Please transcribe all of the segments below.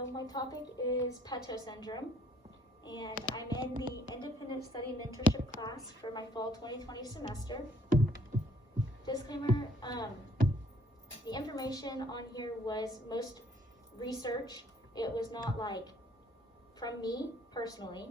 So my topic is patau syndrome, and I'm in the Independent Study Mentorship class for my fall 2020 semester. Disclaimer, the information on here was most research. It was not like from me personally.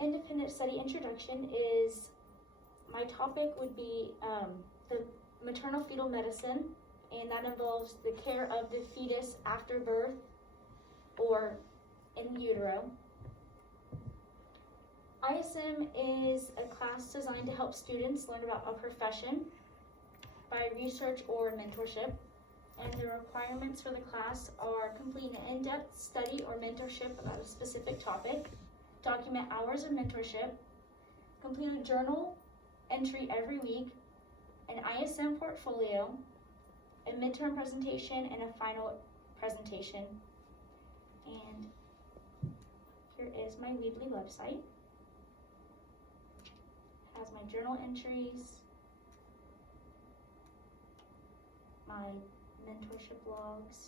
Independent study introduction is, my topic would be the maternal fetal medicine, and that involves the care of the fetus after birth or in utero. ISM is a class designed to help students learn about a profession by research or mentorship, and the requirements for the class are complete an in-depth study or mentorship about a specific topic, document hours of mentorship, complete a journal entry every week, an ISM portfolio, a midterm presentation, and a final presentation. And here is my Weebly website. It has my journal entries, my mentorship logs,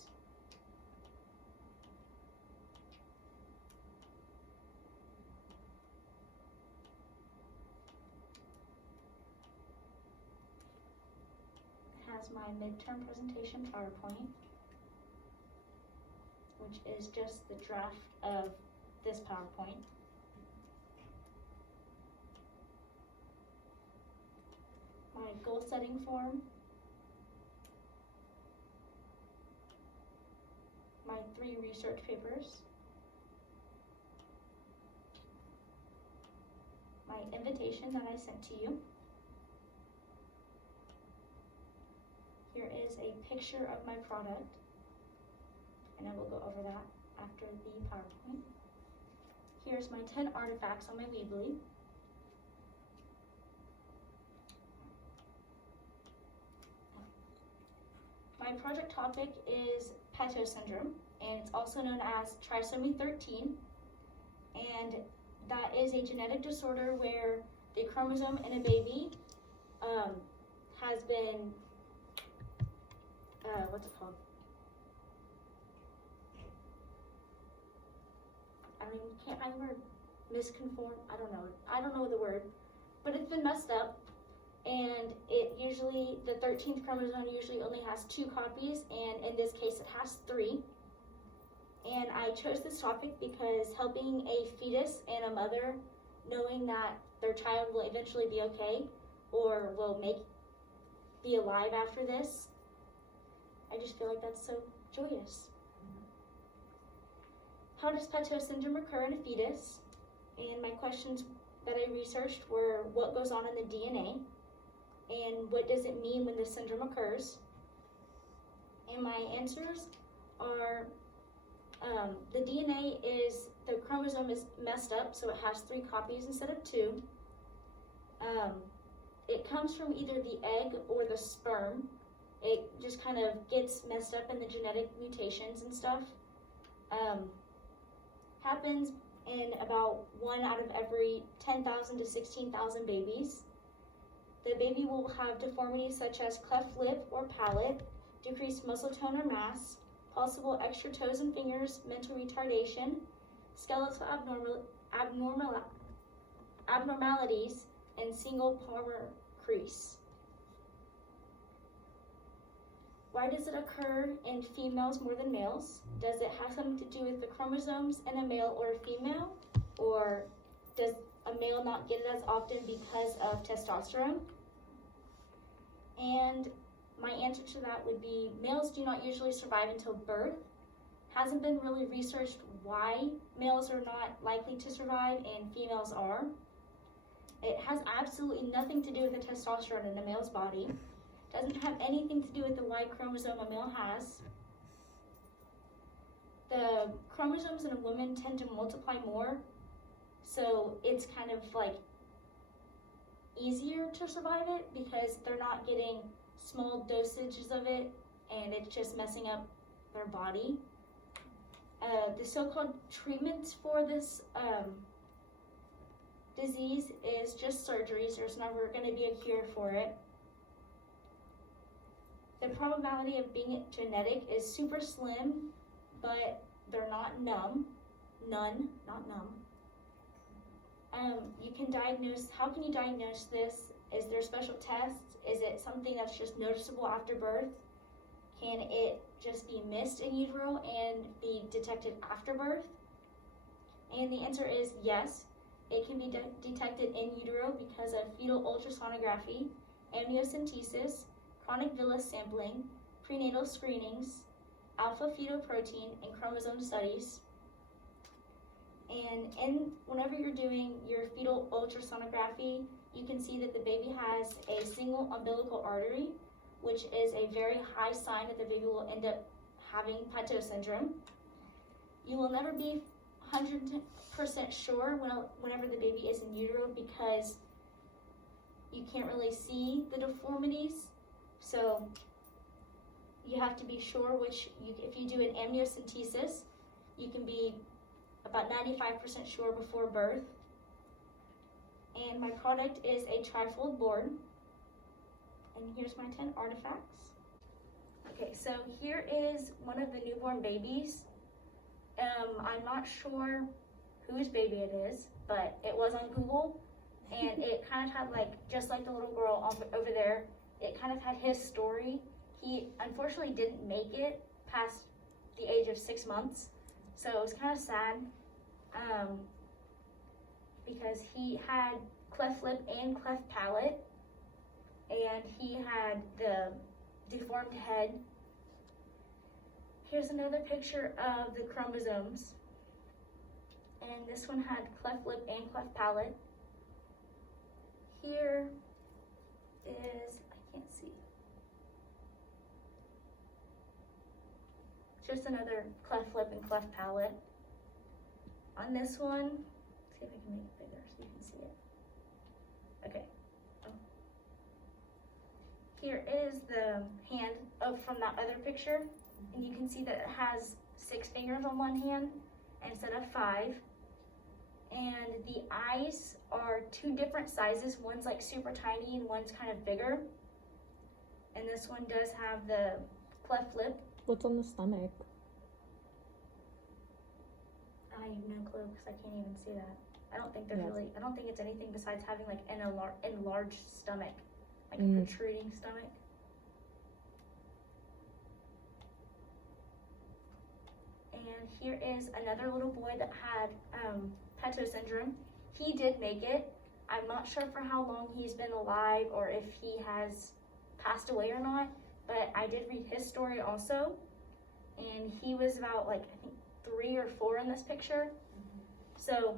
has my midterm presentation PowerPoint, which is just the draft of this PowerPoint. My goal setting form, my 3 research papers, my invitation that I sent to you. Here is a picture of my product, and I will go over that after the PowerPoint. Here's my 10 artifacts on my Weebly. My project topic is patau syndrome, and it's also known as trisomy 13, and that is a genetic disorder where the chromosome in a baby has been what's it called? Can't find the word. Misconform? I don't know the word, but it's been messed up, and the 13th chromosome usually only has 2 copies, and in this case it has 3. And I chose this topic because helping a fetus and a mother knowing that their child will eventually be okay or will be alive after this, I just feel like that's so joyous. How does patau syndrome occur in a fetus? And my questions that I researched were, what goes on in the DNA? And what does it mean when the syndrome occurs? And my answers are, the DNA is, the chromosome is messed up, so it has 3 copies instead of 2. It comes from either the egg or the sperm. It just kind of gets messed up in the genetic mutations and stuff. Happens in about 1 out of every 10,000 to 16,000 babies. The baby will have deformities such as cleft lip or palate, decreased muscle tone or mass, possible extra toes and fingers, mental retardation, skeletal abnormalities, and single palmar crease. Why does it occur in females more than males? Does it have something to do with the chromosomes in a male or a female? Or does a male not get it as often because of testosterone? And my answer to that would be, males do not usually survive until birth. Hasn't been really researched why males are not likely to survive and females are. It has absolutely nothing to do with the testosterone in a male's body. Doesn't have anything to do with the Y chromosome a male has. The chromosomes in a woman tend to multiply more, so it's kind of like easier to survive it because they're not getting small dosages of it and it's just messing up their body. The so-called treatments for this disease is just surgeries. There's never going to be a cure for it. The probability of being genetic is super slim, but they're not numb. None, not numb. You can diagnose, how can you diagnose this? Is there special tests? Is it something that's just noticeable after birth? Can it just be missed in utero and be detected after birth? And the answer is yes. It can be detected in utero because of fetal ultrasonography, amniocentesis, chronic villus sampling, prenatal screenings, alpha fetoprotein, and chromosome studies. And whenever you're doing your fetal ultrasonography, you can see that the baby has a single umbilical artery, which is a very high sign that the baby will end up having patau syndrome. You will never be 100% sure whenever the baby is in utero because you can't really see the deformities. So you have to be sure if you do an amniocentesis, you can be about 95% sure before birth. And my product is a trifold board. And here's my 10 artifacts. Okay, so here is one of the newborn babies. I'm not sure whose baby it is, but it was on Google, and it kind of had just like the little girl over there, it kind of had his story. He unfortunately didn't make it past the age of 6 months, so it was kind of sad because he had cleft lip and cleft palate, and he had the deformed head. Here's another picture of the chromosomes, and this one had cleft lip and cleft palate. Here is, I can't see, just another cleft lip and cleft palate. On this one, see if I can make it bigger so you can see it. Okay. Oh. Here is the hand from that other picture, and you can see that it has 6 fingers on one hand instead of 5. And the eyes are 2 different sizes. One's like super tiny and one's kind of bigger. And this one does have the cleft lip. What's on the stomach? I have no clue because I can't even see that. I don't think I don't think it's anything besides having like an enlarged stomach, like a protruding stomach. And here is another little boy that had patau syndrome. He did make it. I'm not sure for how long he's been alive or if he has passed away or not, but I did read his story also. And he was about I think 3 or 4 in this picture. So,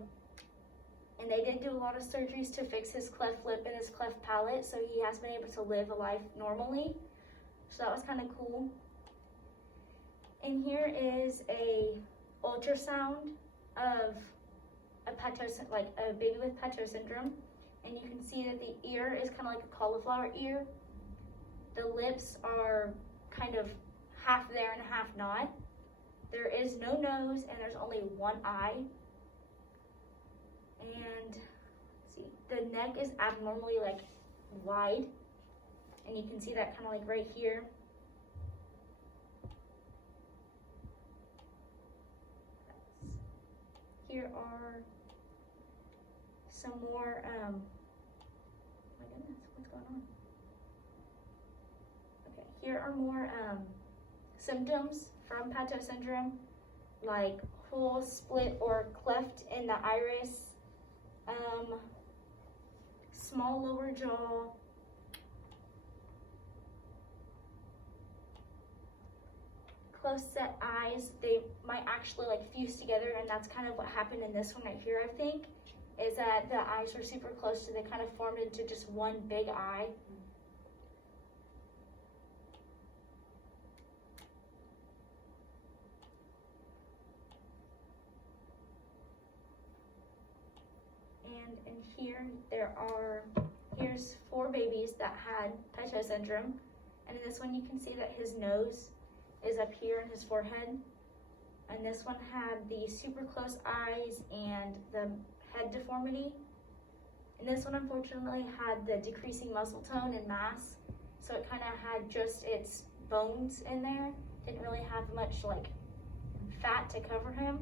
and they did do a lot of surgeries to fix his cleft lip and his cleft palate, so he has been able to live a life normally. So that was kind of cool. And here is a ultrasound of a baby with patau syndrome, and you can see that the ear is kind of like a cauliflower ear. The lips are kind of half there and half not. There is no nose, and there's only one eye. And let's see, the neck is abnormally wide, and you can see that kind of right here. Here are some more, oh my goodness, what's going on? Okay, here are more symptoms from patau syndrome, like hole, split, or cleft in the iris, small lower jaw, close set eyes. They might actually fuse together, and that's kind of what happened in this one right here, I think, is that the eyes were super close, so they kind of formed into just one big eye. And in here, here's 4 babies that had patau syndrome. And in this one, you can see that his nose is up here in his forehead. And this one had the super close eyes and the head deformity. And this one, unfortunately, had the decreasing muscle tone and mass. So it kind of had just its bones in there. Didn't really have much fat to cover him.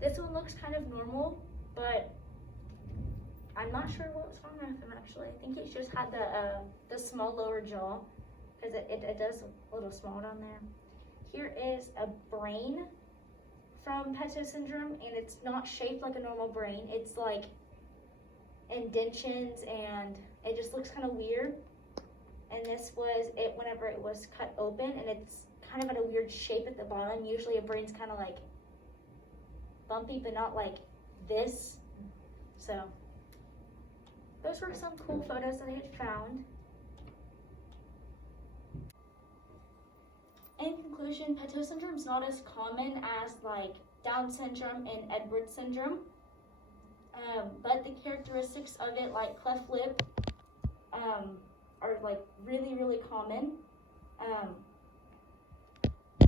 This one looks kind of normal, but I'm not sure what's wrong with him actually. I think he's just had the small lower jaw, because it does a little small down there. Here is a brain from patau syndrome, and it's not shaped like a normal brain. It's like indentions, and it just looks kind of weird. And this was it whenever it was cut open, and it's kind of at a weird shape at the bottom. Usually a brain's kind of like bumpy, but not like this. So those were some cool photos that I had found. In conclusion, patau syndrome is not as common as like Down syndrome and Edwards syndrome, but the characteristics of it, like cleft lip, are like really common.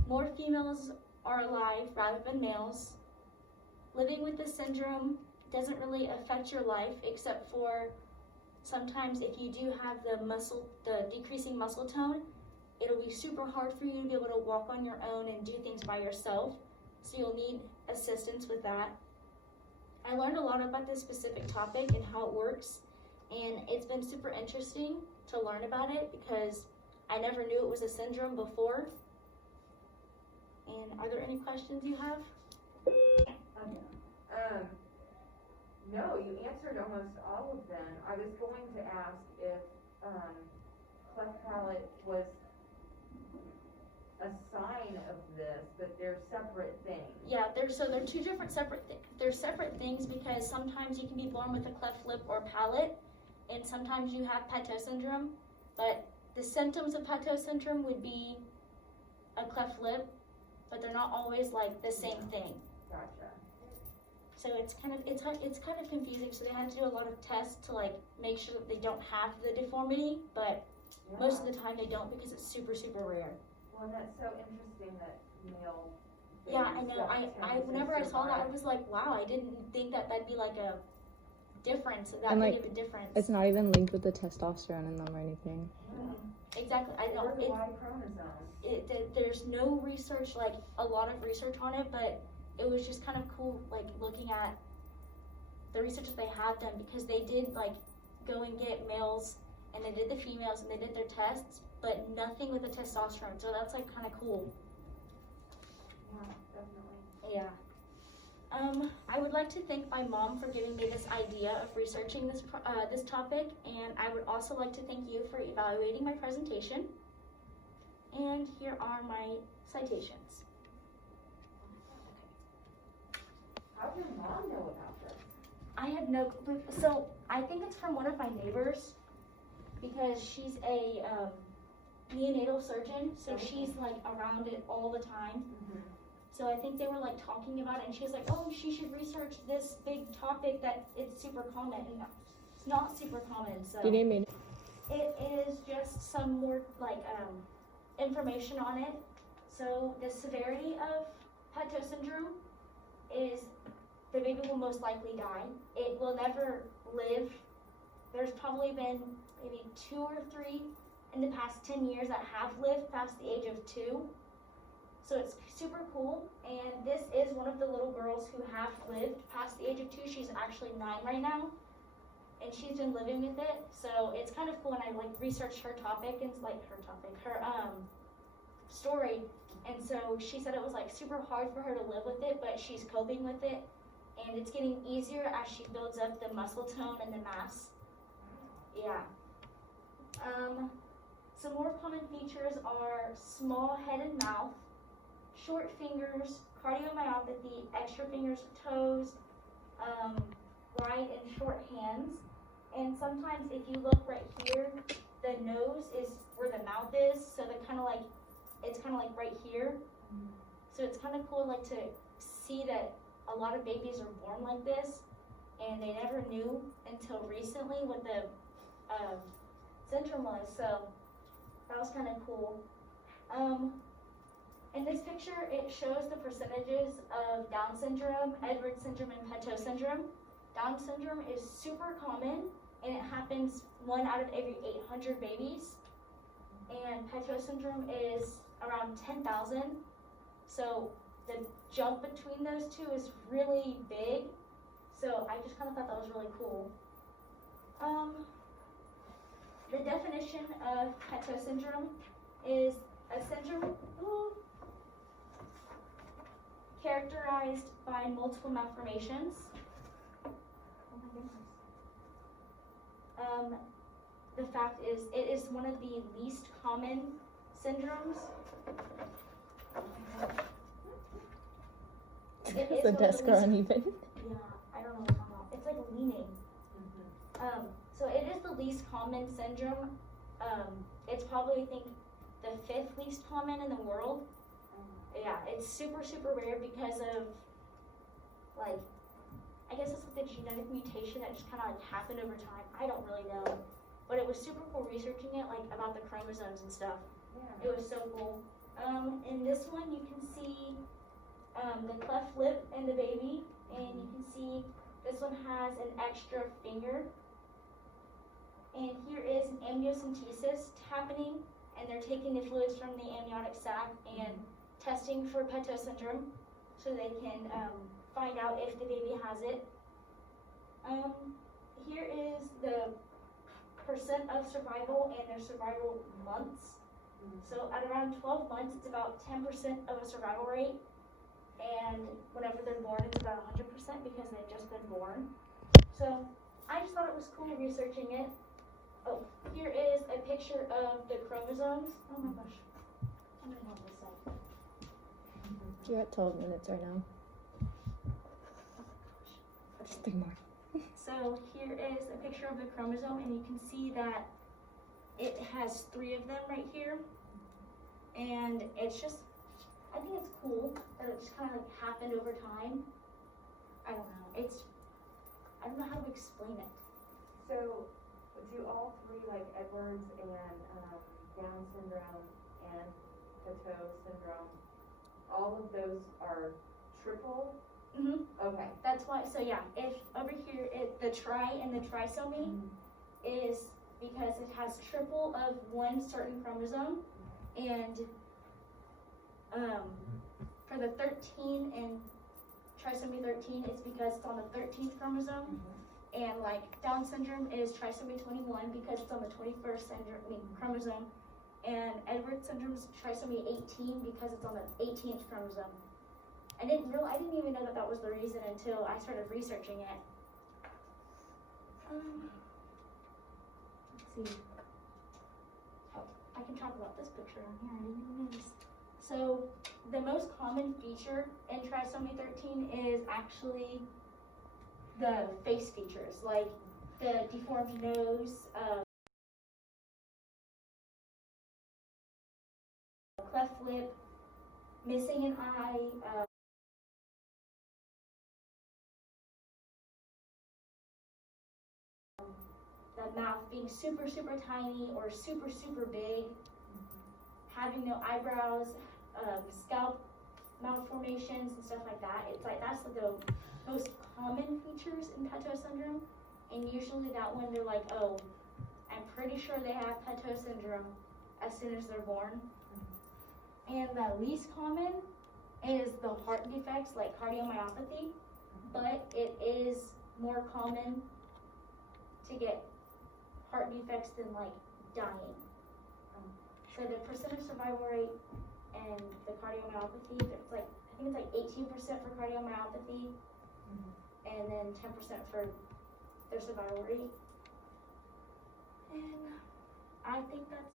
More females are alive rather than males. Living with this syndrome doesn't really affect your life, except for sometimes if you do have the decreasing muscle tone, it'll be super hard for you to be able to walk on your own and do things by yourself, so you'll need assistance with that. I learned a lot about this specific topic and how it works, and it's been super interesting to learn about it because I never knew it was a syndrome before. And are there any questions you have? No, you answered almost all of them. I was going to ask if cleft palate was a sign of this, but they're separate things. Yeah, they're two different separate things. They're separate things because sometimes you can be born with a cleft lip or palate, and sometimes you have patau syndrome, but the symptoms of patau syndrome would be a cleft lip, but they're not always like the same thing. Gotcha. So it's kind of confusing. So they had to do a lot of tests to like make sure that they don't have the deformity, but most of the time they don't because it's super rare. Well, that's so interesting that male. Yeah, I know. I whenever I saw that, I was like, wow, I didn't think that that'd be like a difference. That and big like, of a difference. It's not even linked with the testosterone in them or anything. Exactly. I know. The Y chromosome. There's no research, like a lot of research on it, but it was just kind of cool, like looking at the research that they have done, because they did like go and get males and they did the females and they did their tests, but nothing with the testosterone. So that's like kind of cool. Yeah, definitely. Yeah. I would like to thank my mom for giving me this idea of researching this topic, and I would also like to thank you for evaluating my presentation. And here are my citations. How did your mom know about this? I had no clue. So I think it's from one of my neighbors, because she's a neonatal surgeon, so she's like around it all the time. So I think they were like talking about it, and she was like, oh, she should research this big topic that it's super common. And it's not super common, so. You didn't mean it is just some more like information on it. So the severity of patau syndrome is the baby will most likely die. It will never live. There's probably been maybe 2 or 3 in the past 10 years that have lived past the age of 2. So it's super cool, and this is one of the little girls who have lived past the age of 2. She's actually 9 right now, and she's been living with it. So it's kind of cool, and I like researched her topic and her story, and so she said it was like super hard for her to live with it, but she's coping with it, and it's getting easier as she builds up the muscle tone and the mass. Yeah. Some more common features are small head and mouth, short fingers, cardiomyopathy, extra fingers, toes, wide and short hands. And sometimes if you look right here, the nose is where the mouth is, so it's kind of like right here. So it's kind of cool like to see that a lot of babies are born like this, and they never knew until recently what the syndrome was. So that was kind of cool. In this picture, it shows the percentages of Down syndrome, Edwards syndrome, and patau syndrome. Down syndrome is super common, and it happens 1 out of every 800 babies. And patau syndrome is around 10,000. So the jump between those two is really big. So I just kind of thought that was really cool. The definition of patau syndrome is a syndrome characterized by multiple malformations. Oh my goodness. The fact is, it is one of the least common syndromes. The desk are uneven. Yeah, I don't know what's going on. It's like leaning. So it is the least common syndrome. It's probably, I think, the 5th least common in the world. Yeah, it's super, super rare because of, like, I guess it's like the genetic mutation that just kind of like happened over time. I don't really know. But it was super cool researching it, like, about the chromosomes and stuff. Yeah. It was so cool. In this one, you can see the cleft lip in the baby, and you can see this one has an extra finger. And here is an amniocentesis happening, and they're taking the fluids from the amniotic sac and testing for patau syndrome so they can find out if the baby has it. Here is the percent of survival and their survival months. So at around 12 months, it's about 10% of a survival rate. And whenever they're born, it's about 100% because they've just been born. So I just thought it was cool researching it. Oh, here is a picture of the chromosomes. Oh my gosh. I don't know what this said. You're at 12 minutes right now. Just 3 more. So here is a picture of the chromosome, and you can see that it has 3 of them right here. And it's just, I think it's cool that it just kind of like happened over time. I don't know. I don't know how to explain it. So, do all 3, like Edwards and Down syndrome and patau syndrome, all of those are triple? Mm-hmm. Okay. That's why, so yeah, if over here, the tri and the trisomy is because it has triple of one certain chromosome, and for the 13 and trisomy 13, it's because it's on the 13th chromosome, and like Down syndrome is trisomy 21 because it's on the 21st chromosome, and Edwards syndrome is trisomy 18 because it's on the 18th chromosome. I didn't even know that was the reason until I started researching it. Let's see. Oh, I can talk about this picture on here. I didn't even notice. So the most common feature in trisomy 13 is actually the face features, like the deformed nose, cleft lip, missing an eye, the mouth being super, super tiny or super, super big, having no eyebrows, scalp malformations and stuff like that. It's like that's the most common features in patau syndrome, and usually that one they're like, oh, I'm pretty sure they have patau syndrome as soon as they're born. And the least common is the heart defects like cardiomyopathy, but it is more common to get heart defects than like dying. So the percent of survival rate and the cardiomyopathy, it's like, I think it's like 18% for cardiomyopathy, and then 10% for their survival rate. And I think that's